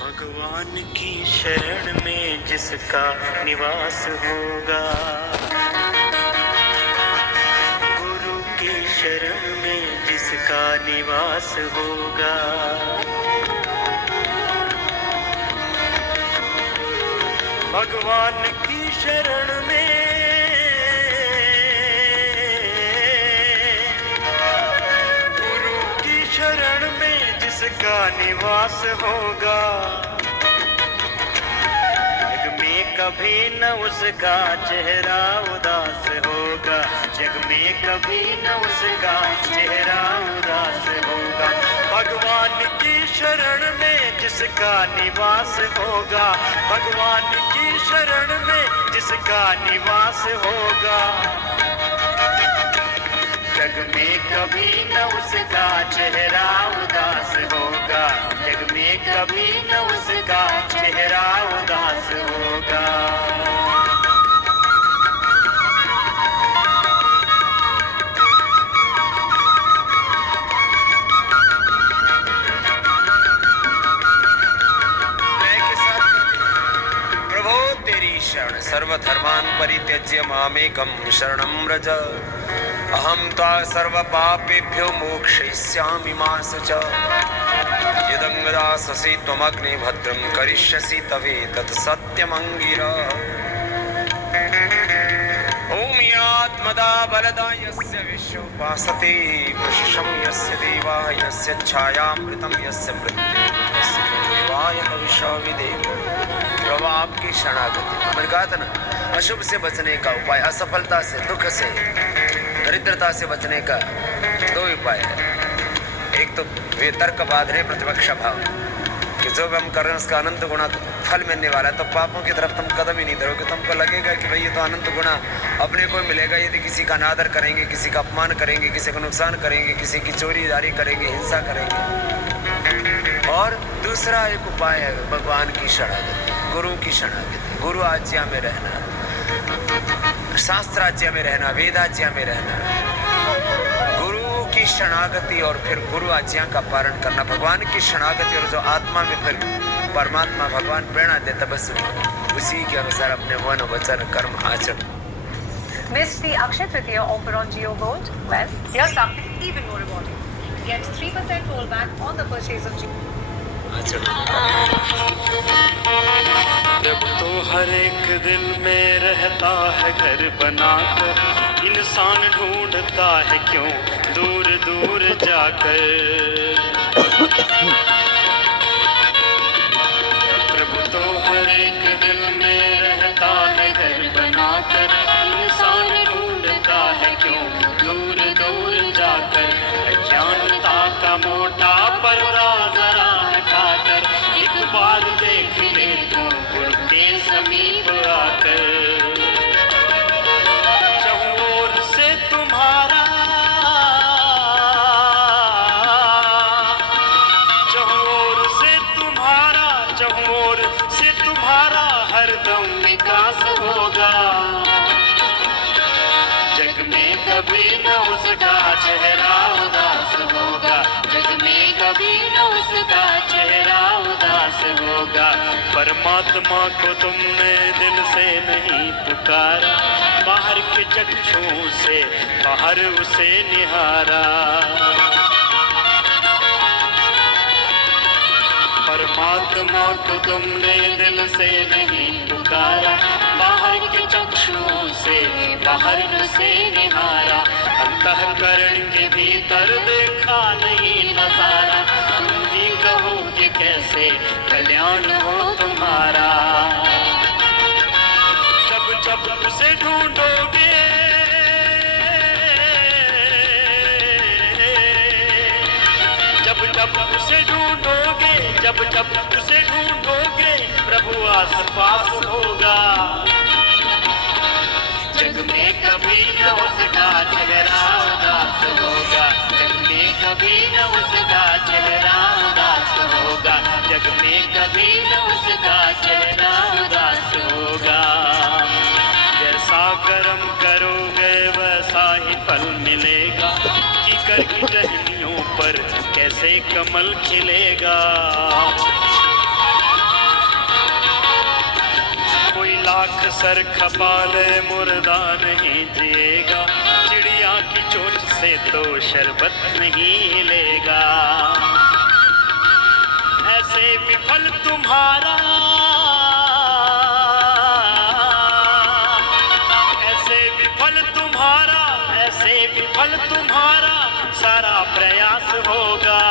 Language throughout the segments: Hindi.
भगवान की शरण में जिसका निवास होगा, गुरु की शरण में जिसका निवास होगा, भगवान की शरण में, गुरु की शरण में जिसका निवास होगा, कभी न उसका चेहरा उदास होगा, जग में कभी न उसका चेहरा उदास होगा। भगवान की शरण में जिसका निवास होगा, भगवान की शरण में जिसका निवास होगा, जग में कभी न उसका चेहरा उदास होगा, जग में कभी न उसका चेहरा उदास होगा। प्रभो तेरी शरण सर्वधर्मान् परित्यज्य मामेकं शरणं व्रज, अहं त्वा सर्वपापेभ्यो मोक्षयिष्यामि मा शुच। यदङ्गदाससि त्वमग्ने भद्रं करिष्यसि तवेतत् सत्यमङ्गिरा। ॐ यात्मदा बलदा यस्य विश्वोपासते, वृषं यस्य देवा यस्य छायामृतं यस्य मृत्युर्यस्य देवाय हविषाविधेम। प्रभु आपकी शरणागति। मैंने कहा था ना, अशुभ से बचने का उपाय, असफलता से, दुख से, दरिद्रता से बचने का दो उपाय है। एक तो वे तर्क बाधने प्रतिपक्ष भाव कि जो भी हम कर रहे हैं उसका अनंत गुणा फल मिलने वाला है, तो पापों की तरफ तुम कदम ही नहीं धरोगे। तुमको लगेगा कि भाई ये तो अनंत गुणा अपने को मिलेगा यदि किसी का अनादर करेंगे, किसी का अपमान करेंगे, किसी को नुकसान करेंगे, किसी की चोरी जारी करेंगे, हिंसा करेंगे। और दूसरा एक उपाय है भगवान की शरणागति, गुरु की शरणागति, गुरु आज्ञा में रहना, शास्त्र आज्ञा में रहना, वेद आज्ञा में रहना, गुरु की शरणागति और फिर गुरु आज्ञा का पालन करना, भगवान की शरणागति। और जो आत्मा में फिर परमात्मा भगवान प्रेरणा देता, बस उसी के अनुसार अपने मन वचन कर्म आचरण। Missed the Akshaya Tritiya offer on Jio Gold? Well, here's something even more rewarding. Get 3% rollback on the purchase of Jio. प्रभु तो हर एक दिल में रहता है घर बनाकर, इंसान ढूंढता है क्यों दूर दूर जाकर। प्रभु तो हर एक दिल में रहता है घर बनाकर, इंसान ढूंढता है क्यों दूर दूर जाकर। अज्ञानता का मोटा पर्दा जरा हटाकर, एक बार देख ले तू गुरु के समीप आकर। चहुओर से तुम्हारा, चहुओर से तुम्हारा, चहुओर से तुम्हारा हरदम विकास होगा। जग में कभी न उसका चेहरा उदास होगा, जग में कभी न उसका चेहरा उदास होगा। परमात्मा को तुमने दिल से नहीं पुकारा, बाहर के चक्षुओं से बाहर उसे निहारा। परमात्मा को तुमने दिल से नहीं पुकारा, बाहर के चक्षुओं से बाहर उसे निहारा। अंतःकरण के भीतर देखा नहीं नजारा, तुम ही कहो कि कैसे कल्याण हो तुम्हारा। जब जब उसे ढूंढोगे, जब जब उसे ढूंढोगे, जब जब उसे ढूंढोगे, प्रभु आस पास होगा। जग में कभी न उसका चेहरा उदास होगा, जग में कभी न उसका चेहरा उदास होगा, जग में कभी न उसका चेहरा उदास होगा। जैसा कर्म करोगे वैसा ही फल मिलेगा, कीकर की टहनियों पर कैसे कमल खिलेगा। सर खपा ले मुर्दा नहीं जिएगा, चिड़िया की चोंच से तो शरबत नहीं लेगा। ऐसे विफल तुम्हारा, ऐसे विफल तुम्हारा, ऐसे विफल तुम्हारा सारा प्रयास होगा।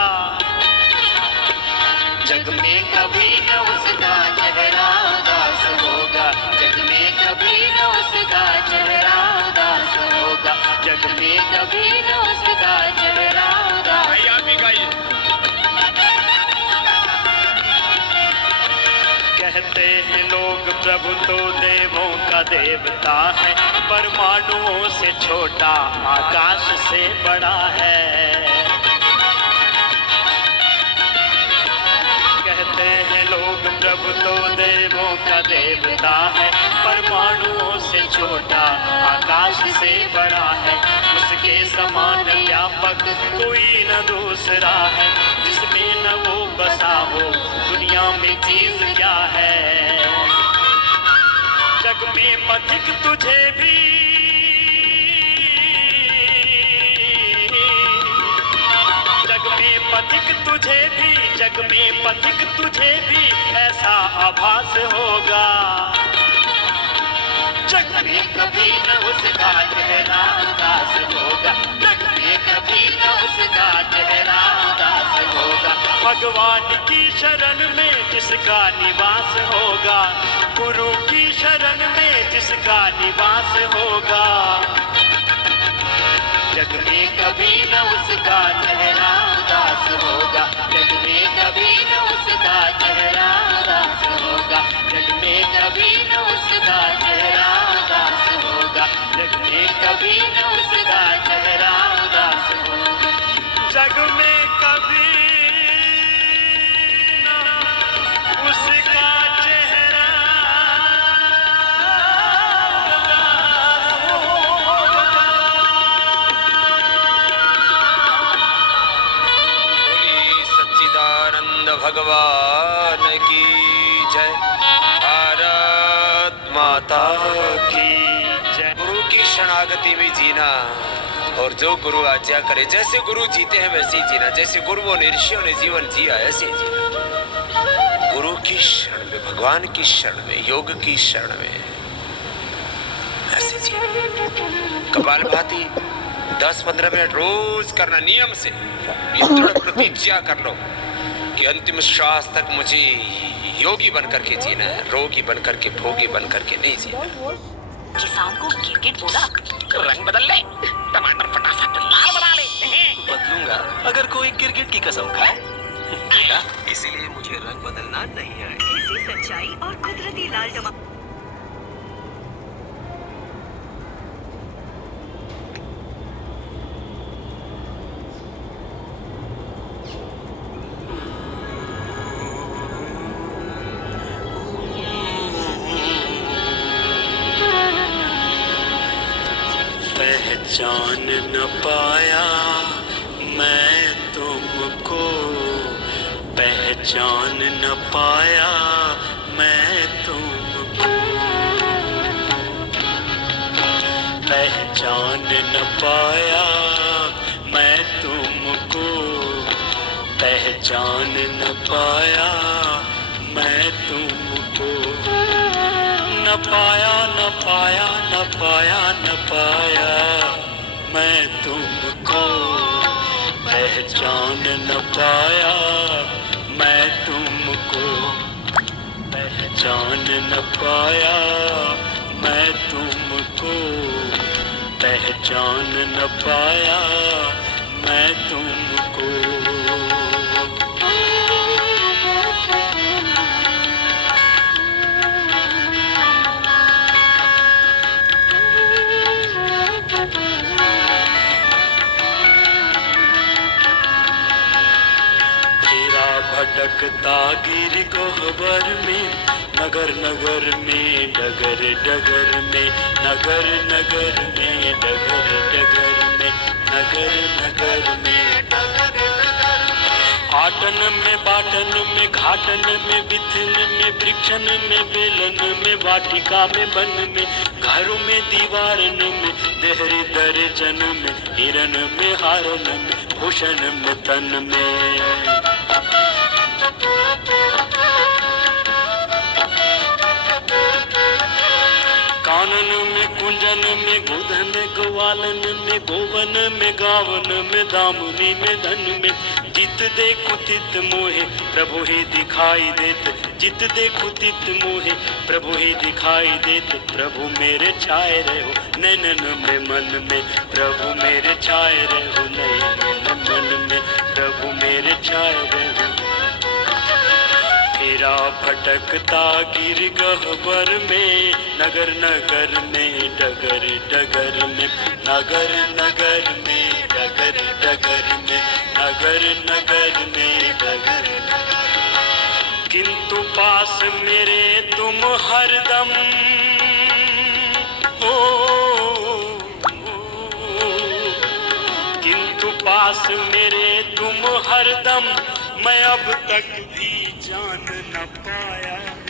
जग में कभी न उसका चेहरा उदास होगा, जग में कभी न उसका चेहरा उदास होगा, जग में कभी न उसका चेहरा उदास। भाई आप ही गाइए। कहते हैं लोग प्रभु तो देवों का देवता है, परमाणुओं से छोटा आकाश से बड़ा है। कहते हैं लोग प्रभु तो देवों का देवता है, परमाणुओं से छोटा आकाश से बड़ा है। उसके समान व्यापक कोई न दूसरा है, जिसमें न वो बसा हो दुनिया में चीज क्या है। जग में पथिक तुझे भी, जग में पथिक तुझे भी, जग में पथिक तुझे भी ऐसा आभास होगा। जग में कभी न उसका चेहरा उदास होगा, जग में कभी न उसका चेहरा उदास होगा। भगवान की शरण में जिसका निवास होगा, गुरु की शरण में जिसका निवास होगा। जग में कभी न उसका चेहरा उदास होगा, जग में कभी न उसका चेहरा उदास होगा, जग में कभी न उसका चेहरा उदास होगा, जग में कभी न उसका चेहरा उदास होगा। जग में कभी न उसका चेहरा भगवान की जय, भारत माता की जय। गुरु की शरणागति में जीना, और जो गुरु आज्ञा करे, जैसे गुरु जीते हैं वैसे ही जीना, जैसे गुरुओं ने ऋषियों ने जीवन जिया ऐसे ही जीना। गुरु की शरण में, भगवान की शरण में, योग की शरण में ऐसे जीना। कपालभाति 10-15 मिनट रोज करना नियम से। ये दृढ़ प्रतिज्ञा कर लो कि अंतिम श्वास तक मुझे योगी बन करके जीना है, रोगी बन करके, भोगी बन करके नहीं जीना। किसान को गिरगिट बोला, रंग बदल ले, टमाटर फटाफट लाल बना ले। बदलूंगा अगर कोई गिरगिट की कसम खाए। इसीलिए मुझे रंग बदलना नहीं है। इसी सच्चाई और कुदरती लाल टमाटर। पहचान न पाया मैं तुमको, पहचान न पाया मैं तुमको, पहचान न पाया मैं तुमको, पहचान न पाया मैं तुमको। न पाया न पाया न पाया न पाया मैं तुमको, पहचान न पाया मैं तुमको, पहचान न पाया मैं तुमको, पहचान न पाया मैं तुमको। भटकता गिर कोहबर में, नगर नगर में, डगर डगर में, नगर नगर में, डगर डगर में, नगर नगर में, पाटन में बाटन में घाटन में विथिन में वृक्षन में बेलन में वाटिका में वन में घरों में दीवारन में देहरी दर्जन में हिरन में हारन में भूषण में तन में कानन में कुंजन में गोधन ग्वालन में गोवन में गावन में दामुनी में धन में जित देखो तित मोहे प्रभु ही दिखाई देत जित देखो तित मोहे प्रभु ही दिखाई देत प्रभु मेरे छाए रहो नैनन में मन में प्रभु मेरे छाए रहो नैनन मन में प्रभु मेरे छाए रहो तेरा भटकता गिर गहवर में नगर नगर में डगर डगर में नगर नगर में डगर डगर में नगर नगर में डगर किंतु पास मेरे तुम हरदम हो किंतु पास मेरे तुम हरदम मैं अब तक भी जान न पाया